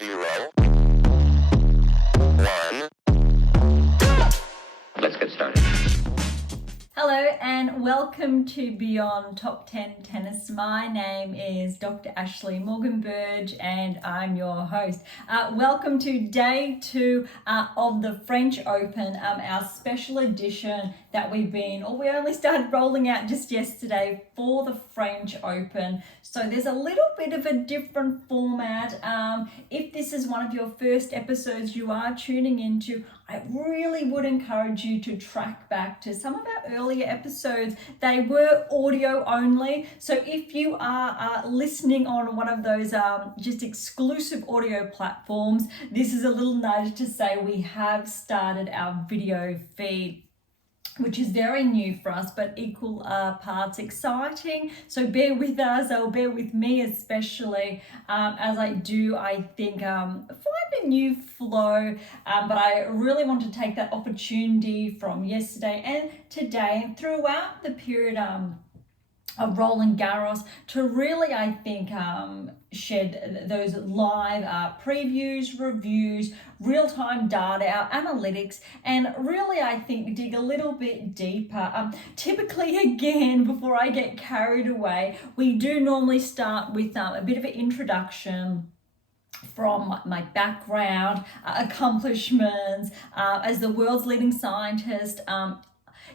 0, 1. Let's get started. Hello and welcome to Beyond Top 10 Tennis. My name is Dr. Ashley Morgan-Berge and I'm your host. Welcome to day 2 of the French Open, our special edition that we only started rolling out just yesterday for the French Open. So there's a little bit of a different format. If this is one of your first episodes you are tuning into, I really would encourage you to track back to some of our earlier episodes. They were audio only. So if you are listening on one of those just exclusive audio platforms, this is a little nudge to say we have started our video feed, which is very new for us, but equal parts exciting. So bear with us, or bear with me especially, as I think, find a new flow. But I really want to take that opportunity from yesterday and today and throughout the period of Roland Garros to really, I think, shed those live previews, reviews, real-time data, our analytics, and really, I think, dig a little bit deeper. Typically, again, before I get carried away, we do normally start with a bit of an introduction from my background, accomplishments as the world's leading scientist,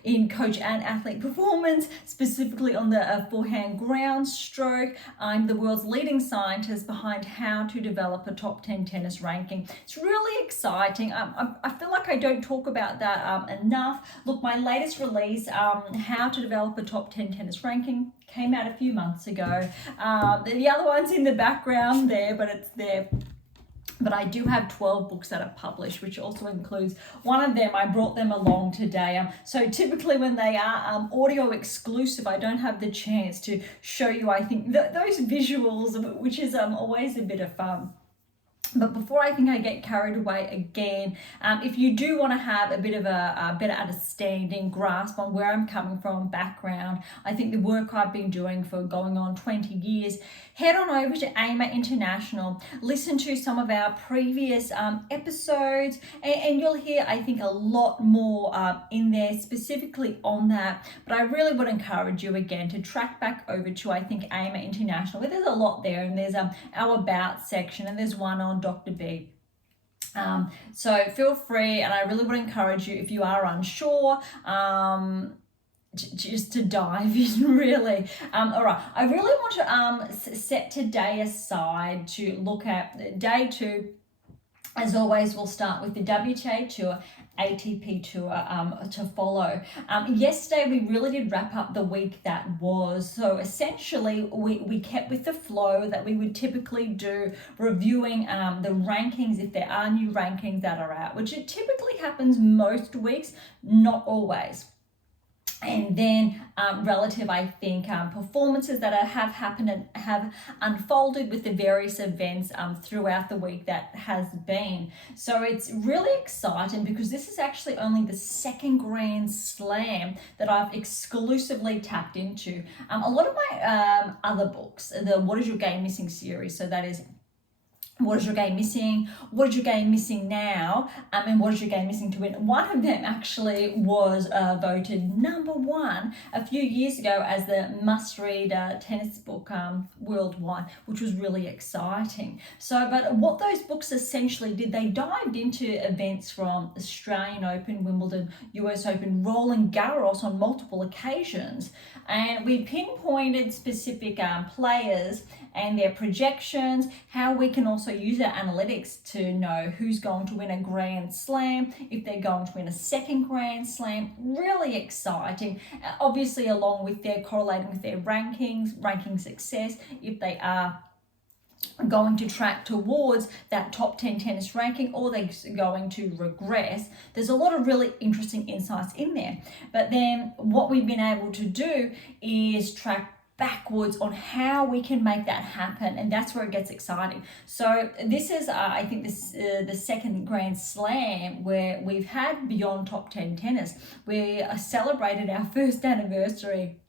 in coach and athlete performance, specifically on the forehand ground stroke. I'm the world's leading scientist behind how to develop a top 10 tennis ranking. It's really exciting. I feel like I don't talk about that enough. Look, my latest release, How to Develop a Top 10 Tennis Ranking, came out a few months ago. The other one's in the background there, but it's there. But I do have 12 books that are published, which also includes one of them. I brought them along today. So typically when they are audio exclusive, I don't have the chance to show you, I think, those visuals, which is always a bit of fun. But before I think I get carried away again, if you do want to have a bit of a better understanding, grasp on where I'm coming from, background, I think the work I've been doing for going on 20 years, head on over to AM8 International, listen to some of our previous episodes, and you'll hear, I think, a lot more in there specifically on that. But I really would encourage you again to track back over to, I think, AM8 International, where there's a lot there, and there's our About section, and there's one on Dr Berge. So feel free, and I really would encourage you, if you are unsure, just to dive in, really. All right, I really want to set today aside to look at day 2. As always, we'll start with the WTA Tour, ATP Tour to follow. Yesterday, we really did wrap up the week that was. So essentially, we kept with the flow that we would typically do, reviewing the rankings, if there are new rankings that are out, which it typically happens most weeks, not always. And then relative, I think, performances that have happened and have unfolded with the various events throughout the week that has been. So it's really exciting because this is actually only the second Grand Slam that I've exclusively tapped into. A lot of my other books, the What Is Your Game Missing series, so that is what is your game missing? What is your game missing now? And what is your game missing to win? One of them actually was voted number 1 a few years ago as the must-read tennis book worldwide, which was really exciting. So, but what those books essentially did, they dived into events from Australian Open, Wimbledon, US Open, Roland Garros on multiple occasions. And we pinpointed specific players and their projections, how we can also use our analytics to know who's going to win a Grand Slam, if they're going to win a second Grand Slam. Really exciting. Obviously, along with their correlating with their ranking success, if they are going to track towards that top 10 tennis ranking, or they're going to regress. There's a lot of really interesting insights in there. But then what we've been able to do is track backwards on how we can make that happen, and that's where it gets exciting. So this is I think this the second Grand Slam where we've had Beyond Top 10 Tennis. We celebrated our first anniversary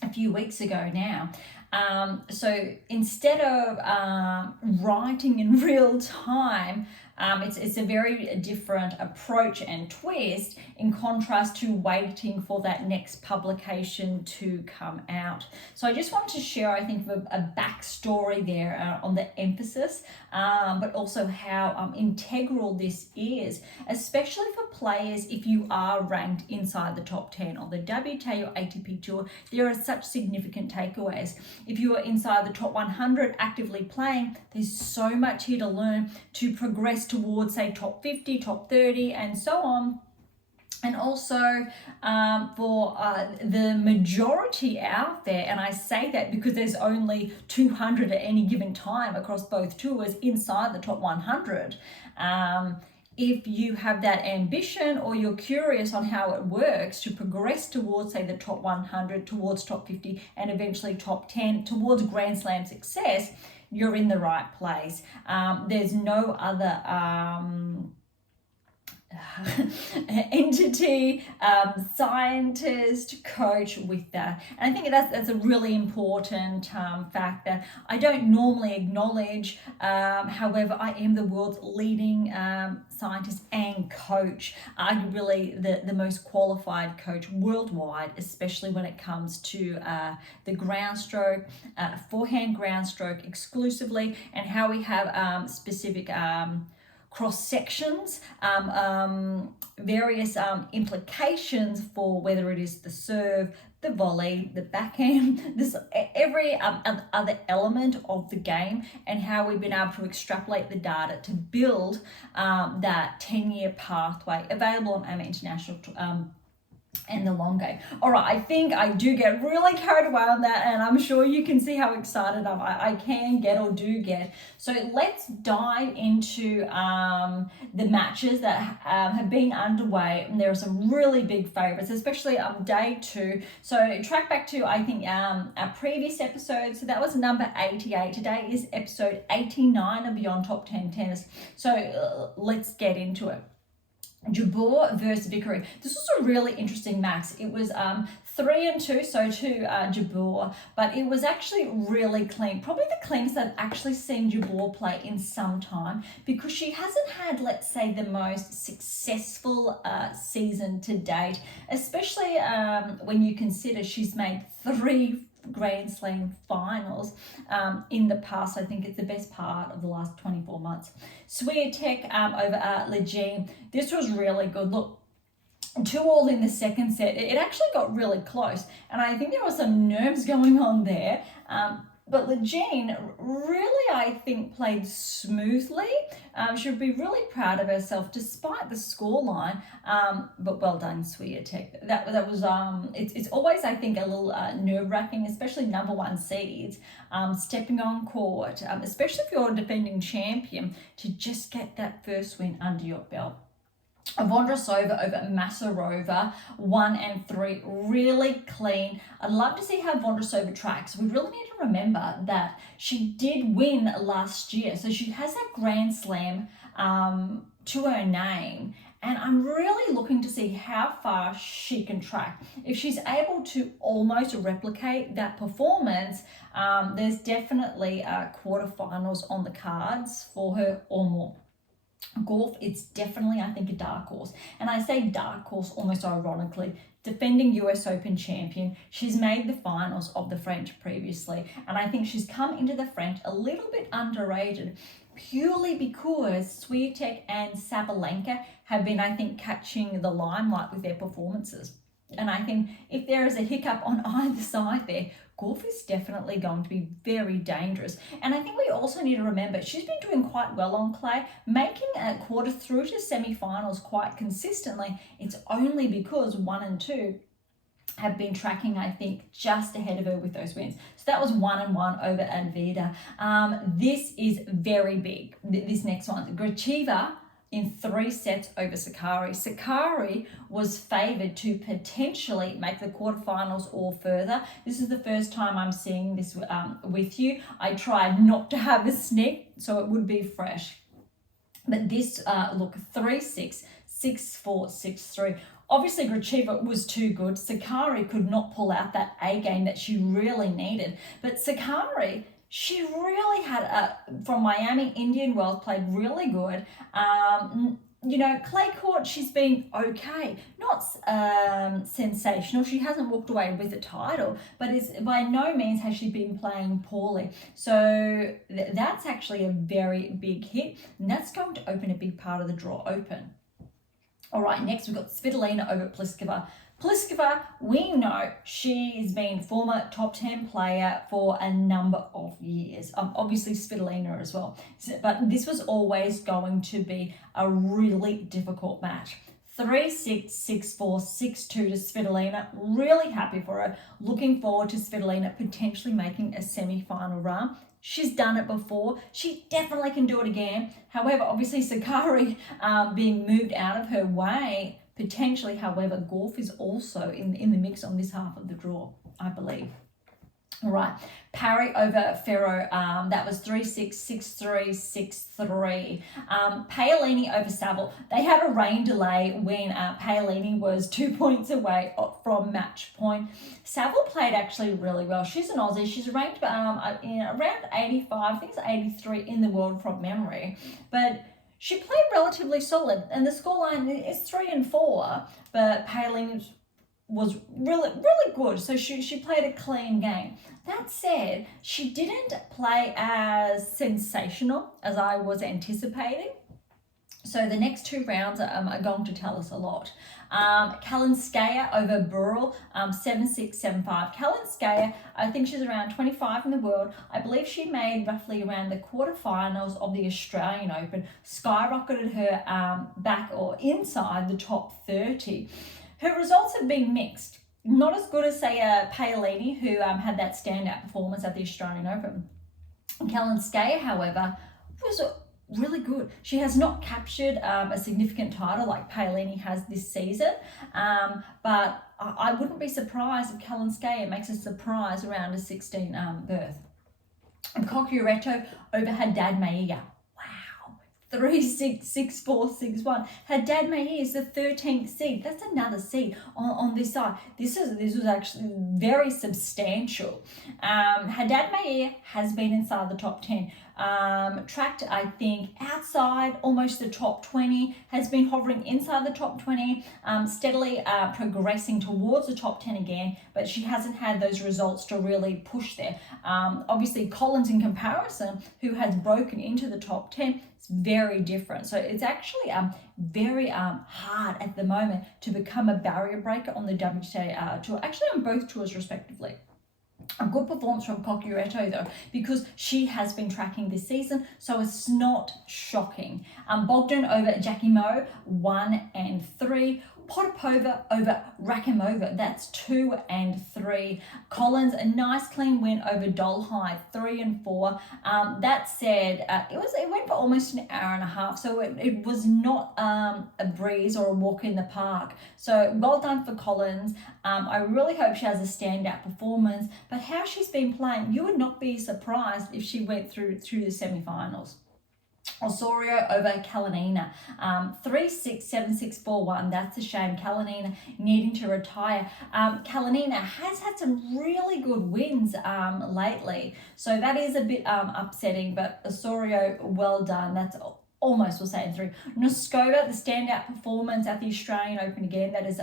a few weeks ago now. So instead of writing in real time, it's a very different approach and twist in contrast to waiting for that next publication to come out. So I just wanted to share, I think, a backstory there on the emphasis, but also how integral this is, especially for players if you are ranked inside the top 10 on the WTA or ATP Tour. There are such significant takeaways. If you are inside the top 100 actively playing, there's so much here to learn to progress towards, say, top 50, top 30, and so on. And also for the majority out there, and I say that because there's only 200 at any given time across both tours inside the top 100. If you have that ambition or you're curious on how it works to progress towards, say, the top 100, towards top 50, and eventually top 10, towards Grand Slam success, you're in the right place. There's no other entity, scientist, coach with that. And I think that's a really important fact that I don't normally acknowledge. However, I am the world's leading scientist and coach, arguably the most qualified coach worldwide, especially when it comes to the ground stroke, forehand ground stroke exclusively, and how we have specific cross sections, various implications for whether it is the serve, the volley, the backhand, every other element of the game, and how we've been able to extrapolate the data to build that 10-year pathway available on AM8 International and the long game. All right, I think I do get really carried away on that, and I'm sure you can see how excited I can get or do get. So let's dive into the matches that have been underway. And there are some really big favorites, especially day 2. So track back to, I think, our previous episode. So that was number 88. Today is episode 89 of Beyond Top 10 Tennis. So let's get into it. Jabeur versus Sakkari. This was a really interesting match. It was 3-2, so to Jabeur, but it was actually really clean. Probably the cleanest I've actually seen Jabeur play in some time, because she hasn't had, let's say, the most successful season to date, especially when you consider she's made 3 Grand Slam finals in the past. I think it's the best part of the last 24 months. Swiatek over Lejeune. This was really good. Look, 2-2 in the second set. It actually got really close, and I think there were some nerves going on there. But Lejeune really, I think, played smoothly. She would be really proud of herself despite the scoreline. But well done, Swiatek. That was it's always, I think, a little nerve-wracking, especially number 1 seeds, stepping on court, especially if you're a defending champion, to just get that first win under your belt. Vondrousova over Masarova, 1-3, really clean. I'd love to see how Vondrousova tracks. We really need to remember that she did win last year, so she has that Grand Slam to her name. And I'm really looking to see how far she can track. If she's able to almost replicate that performance, there's definitely quarterfinals on the cards for her or more. Gauff, it's definitely, I think, a dark horse. And I say dark horse almost ironically. Defending US Open champion, she's made the finals of the French previously. And I think she's come into the French a little bit underrated, purely because Swiatek and Sabalenka have been, I think, catching the limelight with their performances. And I think if there is a hiccup on either side there, Gauff is definitely going to be very dangerous. And I think we also need to remember she's been doing quite well on clay, making a quarter through to semi-finals quite consistently. It's only because 1 and 2 have been tracking, I think, just ahead of her with those wins. So that was 1-1 over Advida. This is very big, this next one. Gracheva in 3 sets over Sakkari. Sakkari was favoured to potentially make the quarterfinals or further. This is the first time I'm seeing this with you. I tried not to have a snick, so it would be fresh. But this, look, 3-6, 6-4, 6-3. Obviously, Gracheva was too good. Sakkari could not pull out that A game that she really needed. But Sakkari, she really had, from Miami, Indian Wells, played really good. Clay court, she's been okay. Not sensational. She hasn't walked away with a title, but by no means has she been playing poorly. So that's actually a very big hit, and that's going to open a big part of the draw open. All right, next we've got Svitolina over Pliskova. Pliskova, we know she's been former top 10 player for a number of years. Obviously Svitolina as well. But this was always going to be a really difficult match. 3-6, 6-4, 6-2 to Svitolina. Really happy for her. Looking forward to Svitolina potentially making a semi-final run. She's done it before. She definitely can do it again. However, obviously Sakkari being moved out of her way, potentially. However, Gauff is also in the mix on this half of the draw, I believe. All right, Parry over Ferro, that was 3-6, 6-3, 6-3. Paolini over Saville. They had a rain delay when Paolini was 2 points away from match point. Saville played actually really well. She's an Aussie. She's ranked around 85, I think it's 83 in the world from memory. But she played relatively solid, and the scoreline is 3-4, but Paolini was really good. So she played a clean game. That said, she didn't play as sensational as I was anticipating. So the next two rounds are going to tell us a lot. Kalinskaya over Burrell, 7-6, 7-5. Kalinskaya, I think she's around 25 in the world. I believe she made roughly around the quarterfinals of the Australian Open, skyrocketed her back or inside the top 30. Her results have been mixed. Not as good as, say, Paolini, who had that standout performance at the Australian Open. Kalinskaya, however, was really good. She has not captured a significant title like Paolini has this season, but I wouldn't be surprised if Kalinskaya makes a surprise around a 16 berth. Cocchiaretto over Haddad Maia. 3-6, 6-4, 6-1. Haddad Maia is the 13th seed. That's another seed on this side. This was actually very substantial. Haddad Maia has been inside the top 10. Tracked, I think, outside almost the top 20, has been hovering inside the top 20, steadily progressing towards the top 10 again, but she hasn't had those results to really push there. Obviously, Collins, in comparison, who has broken into the top 10, it's very different. So it's actually very hard at the moment to become a barrier breaker on the WTA tour, actually on both tours respectively. A good performance from Cocchiaretto though, because she has been tracking this season, so it's not shocking. Bogdan over Jackie Moe, 1 and 3. Potapova over Rakimova, that's 2 and 3. Collins, a nice clean win over Dolhide, 3 and 4. That said, it went for almost an hour and a half, so it was not a breeze or a walk in the park. So well done for Collins. I really hope she has a standout performance, but how she's been playing, you would not be surprised if she went through the semi-finals. Osorio over Kalinina, 3-6, 7-6, 4-1. That's a shame. Kalinina needing to retire. Kalinina has had some really good wins lately, so that is a bit upsetting, but Osorio, well done. That's almost, we'll say, in 3. Noskova, the standout performance at the Australian Open again, that has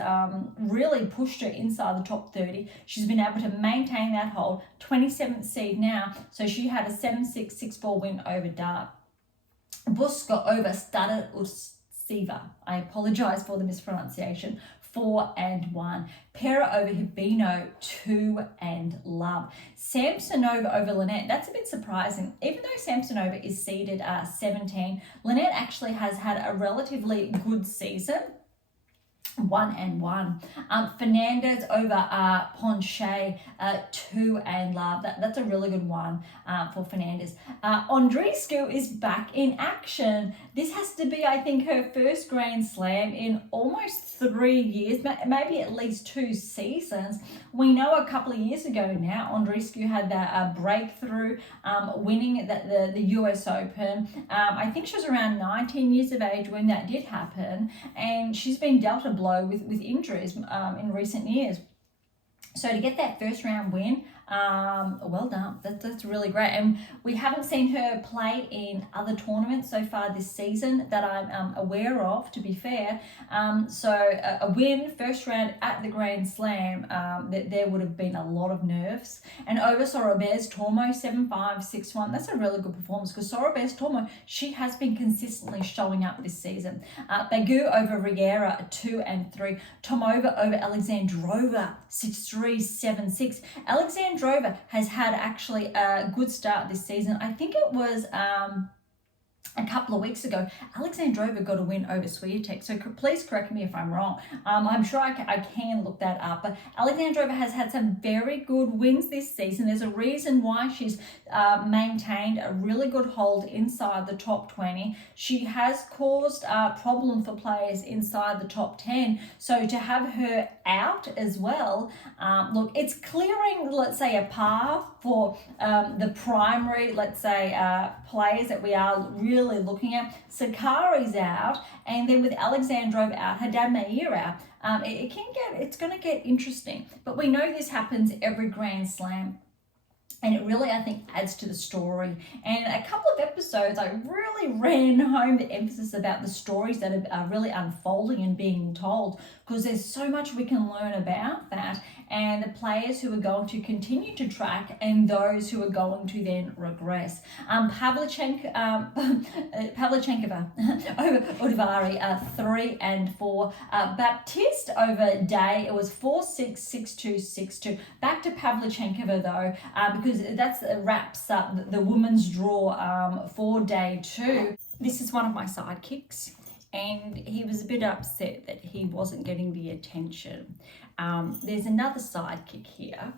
really pushed her inside the top 30. She's been able to maintain that hold, 27th seed now, so she had a 7-6, 6-4 win over Dart. Buska over Stadut-Utsiva. I apologise for the mispronunciation. 4 and 1. Pera over Hibino, 2 and love. Samsonova over Lynette. That's a bit surprising. Even though Samsonova is seeded 17, Lynette actually has had a relatively good season. 1-1. Fernandez over Ponche, 2-love. That's a really good one for Fernandez. Andreescu is back in action. This has to be, I think, her first Grand Slam in almost 3 years, maybe at least 2 seasons. We know a couple of years ago now, Andreescu had that breakthrough, winning the US Open. I think she was around 19 years of age when that did happen, and she's been dealt a blow with injuries in recent years. So to get that first round win, well done. That's really great. And we haven't seen her play in other tournaments so far this season that I'm aware of, to be fair. So a win, first round at the Grand Slam, there would have been a lot of nerves. And over Sorobes Tormo, 7-5, 6-1. That's a really good performance because Sorobes Tormo, she has been consistently showing up this season. Bagu over Riera, 2-3. Tomova over Alexandrova, 6-3, 7-6. Alexandrova has had actually a good start this season. I think it was a couple of weeks ago, Alexandrova got a win over Swiatek. So please correct me if I'm wrong. I'm sure I can look that up. But Alexandrova has had some very good wins this season. There's a reason why she's maintained a really good hold inside the top 20. She has caused a problem for players inside the top 10. So to have her out as well, look, it's clearing, let's say, a path for the primary, let's say, players that we are really looking at. Sakkari's out, and then with Alexandrova out, Haddad Maia out, it's going to get interesting. But we know this happens every Grand Slam. And it really, I think, adds to the story. And a couple of episodes, I really ran home the emphasis about the stories that are really unfolding and being told, because there's so much we can learn about that, and the players who are going to continue to track and those who are going to then regress. Pavlyuchenkova over Udivari, 3-4. Baptiste over Day, it was 4-6, 6-2, 6-2. Back to Pavlyuchenkova though, because that wraps up the women's draw for Day 2. This is one of my sidekicks, and he was a bit upset that he wasn't getting the attention. There's another sidekick here,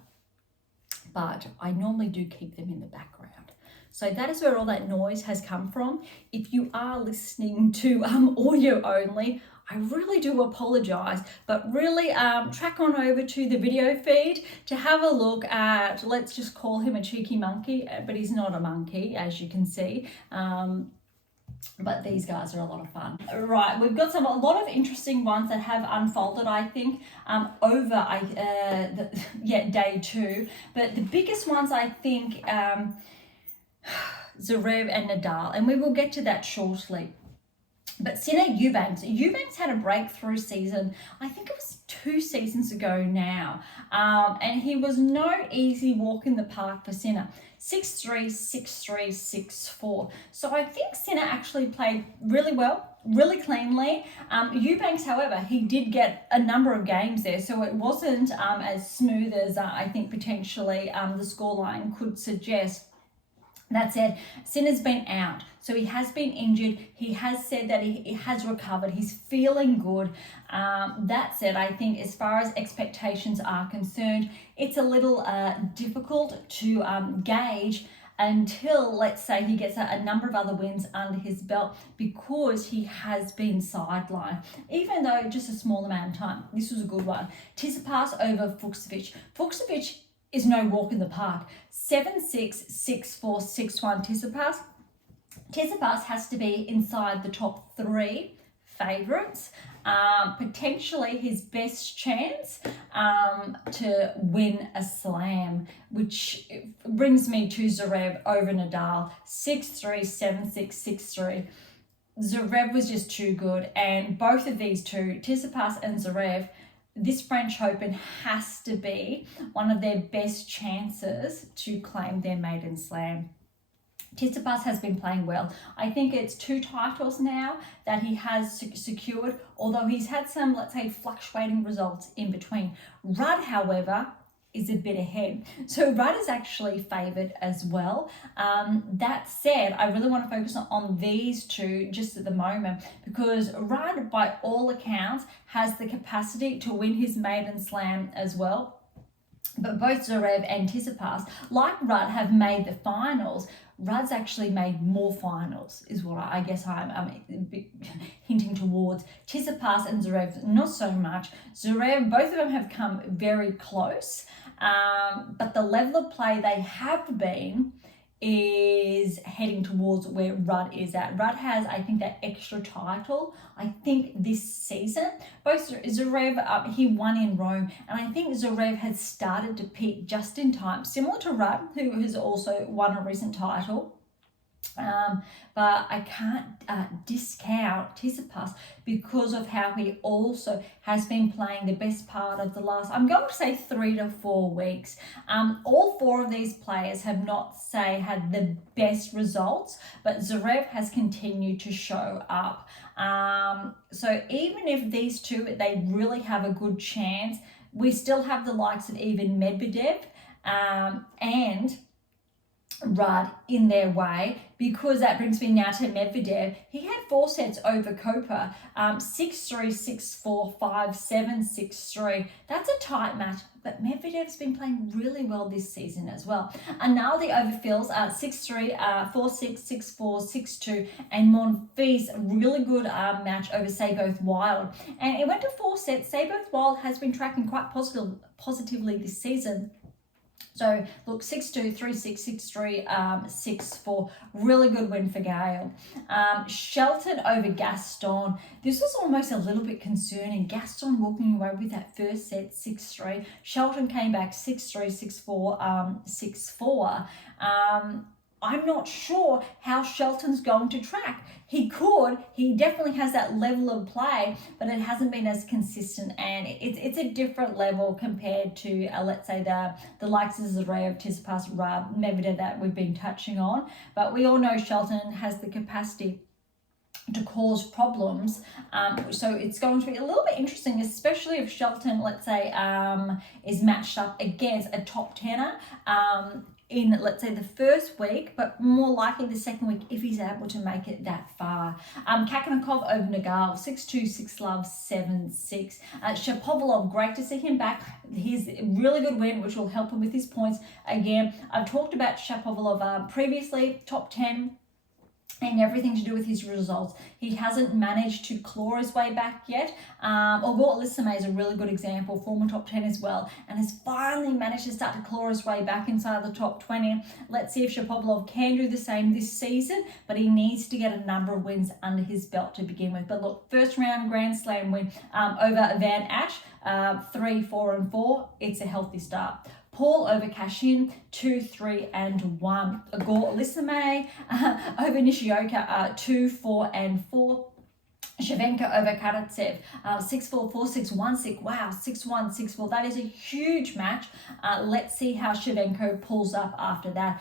but I normally do keep them in the background. So that is where all that noise has come from. If you are listening to audio only, I really do apologize, but really track on over to the video feed to have a look at, let's just call him a cheeky monkey, but he's not a monkey, as you can see. But these guys are a lot of fun. Right, we've got a lot of interesting ones that have unfolded, I think, over Day 2. But the biggest ones, I think, Zverev and Nadal, and we will get to that shortly. But Sinner Eubanks had a breakthrough season, I think it was 2 seasons ago now, and he was no easy walk in the park for Sinner. 6-3, 6-3, 6-4. So I think Sinner actually played really well, really cleanly. Eubanks, however, he did get a number of games there, so it wasn't as smooth as I think potentially the scoreline could suggest. That said, Sinner's been out, so he has been injured. He has said that he has recovered. He's feeling good. That said, I think as far as expectations are concerned, it's a little difficult to gauge until, let's say, he gets a number of other wins under his belt, because he has been sidelined, even though just a small amount of time. This was a good one. Tsitsipas over Fucsovics. Fucsovics is no walk in the park. 7-6, 6-4, 6-1 Tsitsipas. Tsitsipas has to be inside the top 3 favourites. Potentially his best chance to win a slam, which brings me to Zverev over Nadal. 6-3, 7-6, 6-3. Zverev was just too good, and both of these two, Tsitsipas and Zverev, this French Open has to be one of their best chances to claim their maiden slam. Tsitsipas has been playing well. I think it's 2 titles now that he has secured, although he's had some, let's say, fluctuating results in between. Rudd, however, is a bit ahead. So Rudd is actually favoured as well. That said, I really want to focus on these two just at the moment, because Rudd, by all accounts, has the capacity to win his maiden slam as well. But both Zverev and Tsitsipas, like Rudd, have made the finals. Rudd's actually made more finals, is what I guess I'm hinting towards. Tsitsipas and Zverev, not so much. Zverev, both of them have come very close, but the level of play they have been is heading towards where Rudd is at. Rudd has, I think, that extra title, I think, this season. Both Zverev, he won in Rome, and I think Zverev has started to peak just in time, similar to Rudd, who has also won a recent title. But I can't discount Tsitsipas because of how he also has been playing the best part of the last, I'm going to say 3 to 4 weeks. All 4 of these players have not, had the best results, but Zverev has continued to show up. So even if these two, they really have a good chance, we still have the likes of even Medvedev and Rudd in their way, because that brings me now to Medvedev. He had 4 sets over Copa, 6-3, 6-4, 5-7, 6-3. That's a tight match, but Medvedev's been playing really well this season as well. Analdi over Fils, 6-3, 4-6, 6-4, 6-2, and Monfils, really good match over Seyboth Wild. And it went to 4 sets. Seyboth Wild has been tracking quite positively this season. So look, 6-2, 3-6, 6-3, 6-4, really good win for Gael. Shelton over Gaston. This was almost a little bit concerning. Gaston walking away with that first set, 6-3. Shelton came back 6-3, 6-4, 6-4. I'm not sure how Shelton's going to track. He definitely has that level of play, but it hasn't been as consistent, and it's a different level compared to, let's say, the likes of Zverev, Tsitsipas, Rudd, Medvedev that we've been touching on. But we all know Shelton has the capacity to cause problems, so it's going to be a little bit interesting, especially if Shelton, let's say, is matched up against a top tenor in, let's say, the first week, but more likely the second week if he's able to make it that far. Kakanakov over Nadal, 6-2, 6-love, 7-6. Shapovalov, great to see him back. He's a really good win, which will help him with his points. Again, I've talked about Shapovalov previously, top 10, and everything to do with his results. He hasn't managed to claw his way back yet. Although Lissame is a really good example, former top 10 as well, and has finally managed to start to claw his way back inside the top 20. Let's see if Shapovalov can do the same this season, but he needs to get a number of wins under his belt to begin with. But look, first round Grand Slam win over Van Asch, 3, 4, and 4. It's a healthy start. Paul over Cashin, 2, 3, and 1. Igor Lissame over Nishioka, 2, 4, and 4. Shevchenko over Karatsev, 6-4, 4-6, 1-6. Wow, 6-1, 6-4. That is a huge match. Let's see how Shevchenko pulls up after that.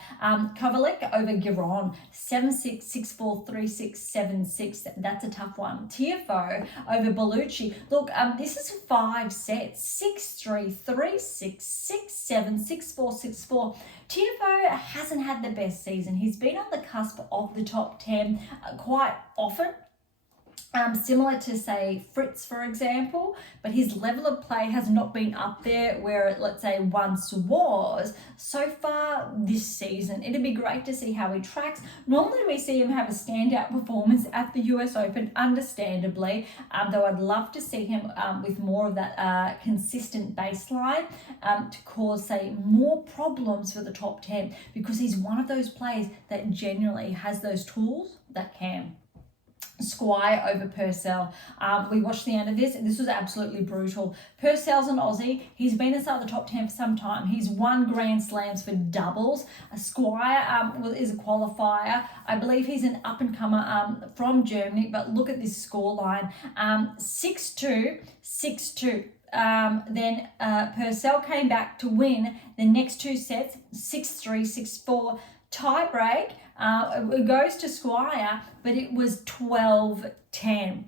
Kovalik over Giron, 7-6, 6-4, 3-6, 7-6. That's a tough one. Tiafoe over Bellucci. Look, this is 5 sets. 6-3, 3-6, 6-7, 6-4, 6-4. Tiafoe hasn't had the best season. He's been on the cusp of the top 10 quite often. Similar to, say, Fritz, for example, but his level of play has not been up there where it, let's say, once was so far this season. It'd be great to see how he tracks. Normally we see him have a standout performance at the US Open, understandably, though I'd love to see him with more of that consistent baseline to cause, say, more problems for the top 10, because he's one of those players that genuinely has those tools that can. Squire over Purcell. We watched the end of this, and this was absolutely brutal. Purcell's an Aussie. He's been inside the top 10 for some time. He's won Grand Slams for doubles. Squire is a qualifier. I believe he's an up-and-comer from Germany, but look at this scoreline. 6-2, 6-2. Then Purcell came back to win the next 2 sets, 6-3, 6-4. Tie break, it goes to Squire, but it was 12-10.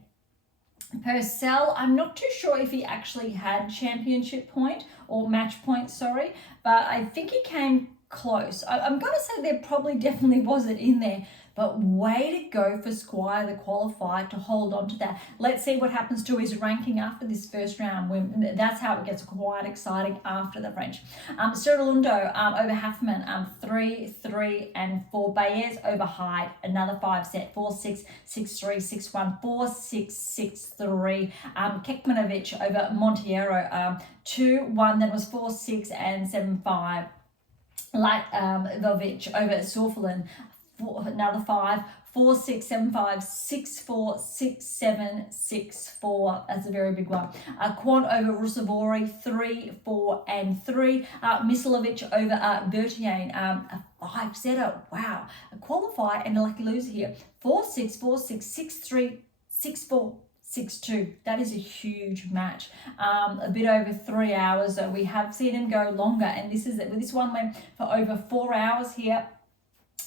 Purcell, I'm not too sure if he actually had championship point or match point, sorry, but I think he came close. I'm going to say there probably definitely wasn't in there, but way to go for Squire, the qualifier, to hold on to that. Let's see what happens to his ranking after this first round. That's how it gets quite exciting after the French. Serdalundo over Haffman, 3-3 and 4. Baez over Hyde, another 5 set, 4-6, 6-3, 6-1, 4-6, 6-3. Kekmanovic over Monteiro, 2-1. That was 4-6 and 7-5. Vovic over Sorfelin, another 5, 4-6, 7-5, 6-4, 6-7, 6-4. That's a very big one. Quant over Rusevori, 3-4 and 3. Misalovic over Berthier, a 5-setter. Wow. A qualifier and a lucky loser here. 4-6, 4-6, 6-3, 6-4. 6-2. That is a huge match. A bit over 3 hours. So we have seen him go longer, and this one went for over 4 hours here.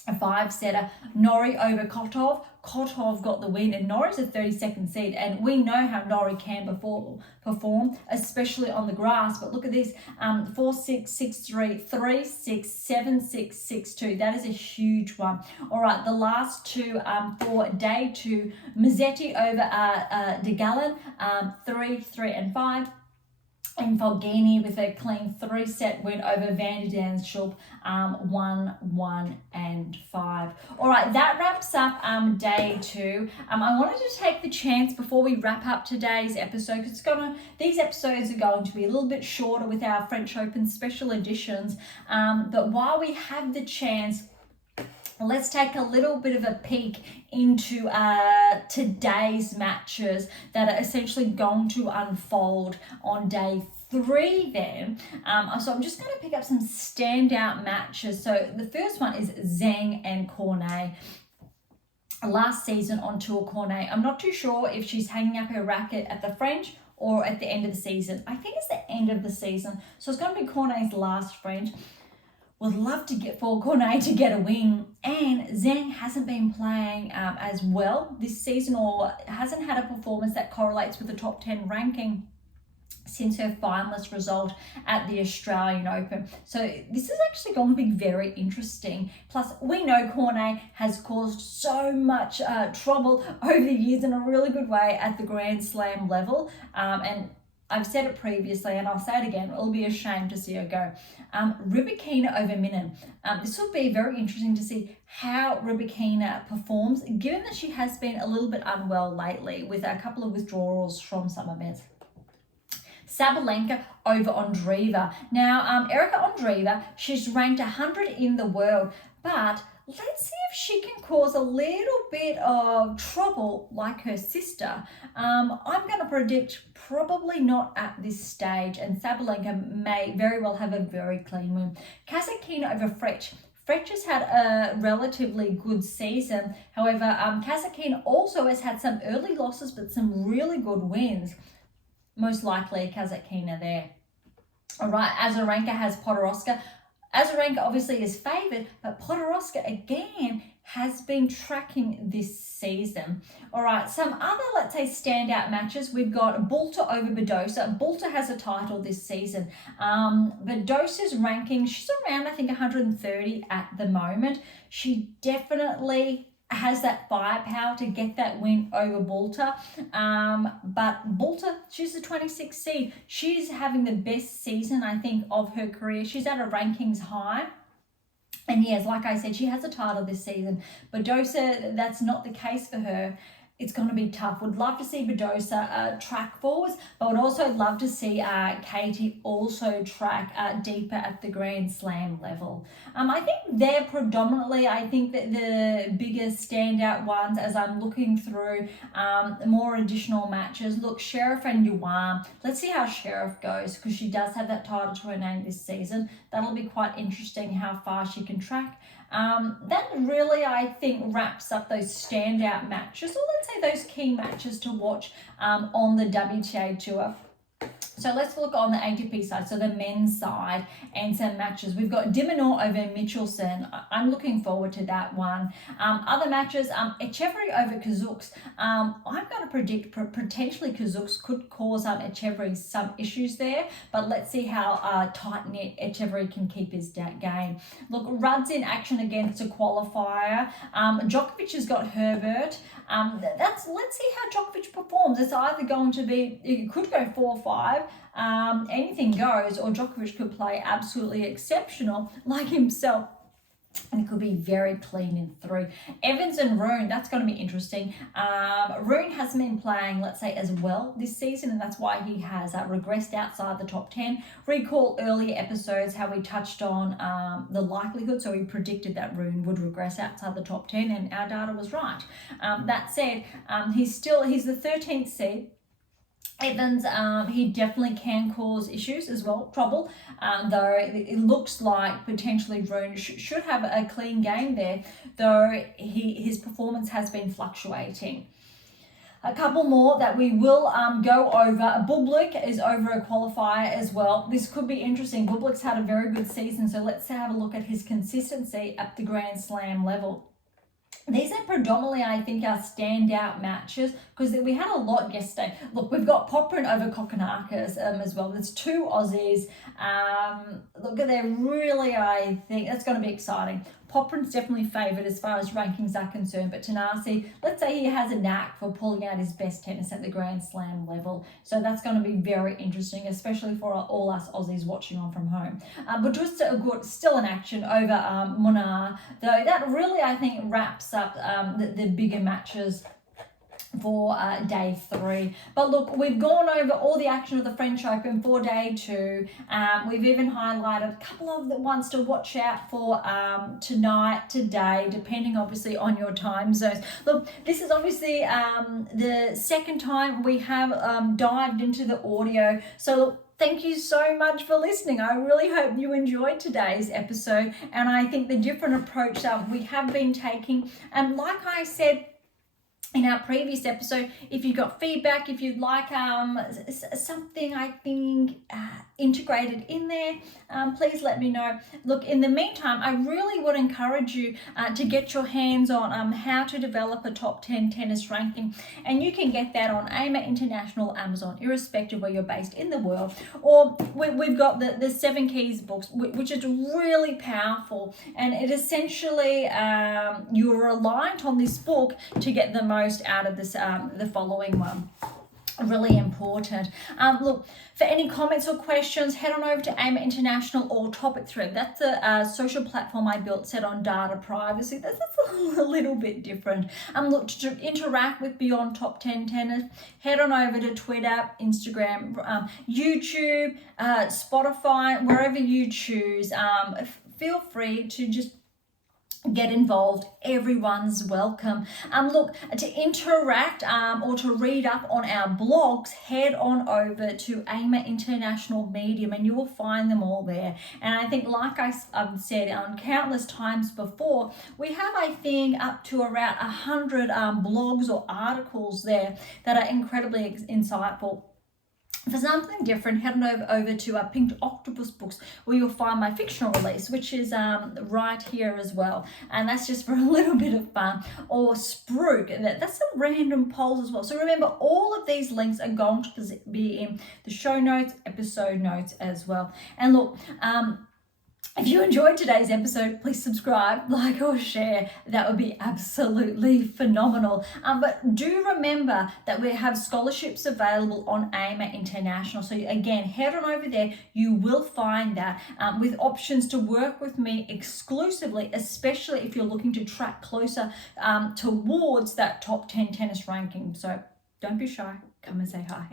A 5-setter. Norrie over Kotov. Kotov got the win, and Norrie's a 32nd seed, and we know how Norrie can perform, especially on the grass. But look at this, 4-6, 6-3, 3-6, 7-6, 6-2. That is a huge one. All right, the last two for day 2, Mazzetti over De Gallen, 3-3 and 5. And Fognini with a clean 3-set win over Van der Danschulp, 1-1 and 5. All right, that wraps up day 2. I wanted to take the chance before we wrap up today's episode, because these episodes are going to be a little bit shorter with our French Open special editions. But while we have the chance, let's take a little bit of a peek into today's matches that are essentially going to unfold on day 3 then. So I'm just going to pick up some standout matches. So the first one is Zhang and Cornet. Last season on Tour Cornet. I'm not too sure if she's hanging up her racket at the French or at the end of the season. I think it's the end of the season. So it's going to be Cornet's last French. Would love to get for Cornet to get a win, and Zhang hasn't been playing as well this season, or hasn't had a performance that correlates with the top 10 ranking since her finalist result at the Australian Open. So this is actually going to be very interesting. Plus, we know Cornet has caused so much trouble over the years in a really good way at the Grand Slam level, and I've said it previously, and I'll say it again, it'll be a shame to see her go. Rybakina over Minen. This will be very interesting to see how Rybakina performs, given that she has been a little bit unwell lately with a couple of withdrawals from some events. Sabalenka over Andreeva. Now, Erica Andreeva, she's ranked 100 in the world, but let's see if she can cause a little bit of trouble like her sister. I'm going to predict probably not at this stage, and Sabalenka may very well have a very clean win. Kasatkina over Fretch. Fretch has had a relatively good season. However, Kasatkina also has had some early losses, but some really good wins. Most likely Kasatkina there. All right, Azarenka has Podoroska. Azarenka obviously is favoured, but Podoroska again has been tracking this season. All right, some other, let's say, standout matches. We've got Bulta over Badosa. Bulta has a title this season. Badosa's ranking, she's around, I think, 130 at the moment. She definitely has that firepower to get that win over Bulta. But Bulta, she's the 26th seed. She's having the best season, I think, of her career. She's at a rankings high. And yes, like I said, she has a title this season. Badosa, that's not the case for her. It's going to be tough. Would love to see Badosa track forwards, but would also love to see Katie also track deeper at the Grand Slam level. I think they're predominantly, I think that the biggest standout ones as I'm looking through more additional matches. Look, Sheriff and Yuan. Let's see how Sheriff goes, because she does have that title to her name this season. That'll be quite interesting how far she can track. That really, I think, wraps up those standout matches, or let's say those key matches to watch on the WTA Tour. So let's look on the ATP side, so the men's side, and some matches. We've got de Minaur over Michelsen. I'm looking forward to that one. Other matches, Echeverry over Kazuks. I'm going to predict potentially Kazuks could cause Echeverry some issues there, but let's see how tight-knit Echeverry can keep his game. Look, Rudd's in action against a qualifier. Djokovic has got Herbert. Let's see how Djokovic performs. It's either going to be, it could go 4-5, anything goes, or Djokovic could play absolutely exceptional like himself, and it could be very clean in 3. Evans and Rune, that's going to be interesting. Rune hasn't been playing, let's say, as well this season, and that's why he has regressed outside the top 10. Recall earlier episodes how we touched on the likelihood, so we predicted that Rune would regress outside the top 10, and our data was right. That said, he's the 13th seed. Evans, he definitely can cause issues as well, trouble, though it looks like potentially Rune should have a clean game there, though his performance has been fluctuating. A couple more that we will go over. Bublik is over a qualifier as well. This could be interesting. Bublik's had a very good season, so let's have a look at his consistency at the Grand Slam level. These are predominantly, I think, our standout matches because we had a lot yesterday. Look, we've got Popyrin over Kokkinakis as well. There's 2 Aussies. Look, they're really, I think, that's going to be exciting. Popyrin's definitely favoured as far as rankings are concerned, but Tanasi, let's say he has a knack for pulling out his best tennis at the Grand Slam level. So that's going to be very interesting, especially for all us Aussies watching on from home. But just still in action over Munar, though that really, I think, wraps up the bigger matches for day 3. But look, we've gone over all the action of the French Open for day 2. We've even highlighted a couple of the ones to watch out for tonight, today, depending obviously on your time zones. Look, this is obviously the second time we have dived into the audio. So look, thank you so much for listening. I really hope you enjoyed today's episode, and I think the different approach that we have been taking. And like I said in our previous episode, if you got feedback, if you'd like something, I think, integrated in there, please let me know. Look, in the meantime, I really would encourage you to get your hands on how to develop a top 10 tennis ranking, and you can get that on AM8 International, Amazon, irrespective where you're based in the world. Or we've got the 7 Keys books, which is really powerful, and it essentially you're reliant on this book to get the most out of this the following one. Really important. Look, for any comments or questions, head on over to AM8 International or Topicthread. That's a social platform I built set on data privacy. That's a little bit different. Look, to interact with Beyond Top 10 Tennis, head on over to Twitter, Instagram, YouTube, Spotify, wherever you choose. Feel free to just get involved. Everyone's welcome. Look, to interact or to read up on our blogs, head on over to AM8 International Medium, and you will find them all there. And I think, like I've said on countless times before, we have, I think, up to around 100 blogs or articles there that are incredibly insightful. For something different, head on over to Pink Octopus Books, where you'll find my fictional release, which is right here as well. And that's just for a little bit of fun. Or Spruik, that's some random polls as well. So remember, all of these links are going to be in the show notes, episode notes as well. And look, if you enjoyed today's episode, please subscribe, like, or share. That would be absolutely phenomenal. But do remember that we have scholarships available on AM8 International. So again, head on over there. You will find that with options to work with me exclusively, especially if you're looking to track closer towards that top 10 tennis ranking. So don't be shy. Come and say hi.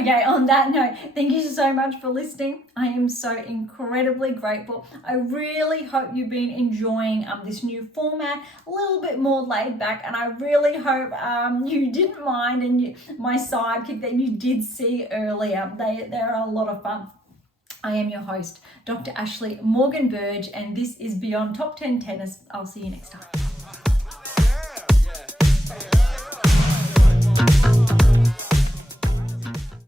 Okay, on that note, thank you so much for listening. I am so incredibly grateful. I really hope you've been enjoying this new format, a little bit more laid back, and I really hope you didn't mind, and my sidekick that you did see earlier. They're a lot of fun. I am your host, Dr. Ashley Morgan Berge, and this is Beyond Top 10 Tennis. I'll see you next time.